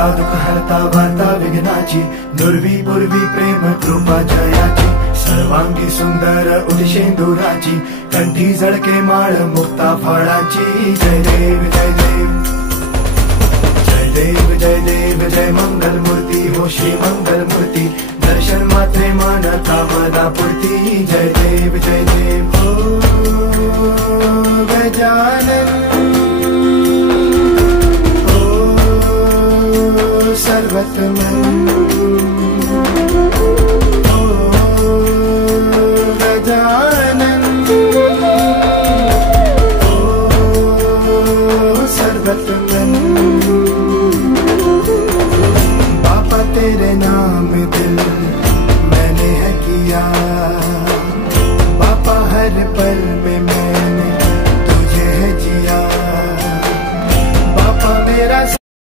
हरता दुःख हरता वार्ता विघ्नाची, दुर्वी पूर्वी प्रेम कृपा जयाची, सर्वांगी सुंदर उदिशेंदुराची, कंठी झळके माळ मुक्ता फळाची. जय देव जय देव जय देव जय देव जय मंगल मूर्ती हो श्री मंगल मूर्ती, दर्शन मात्रे मन कामना पूर्ती. जय देव जय देव हो गजानन हो सर्वतमन.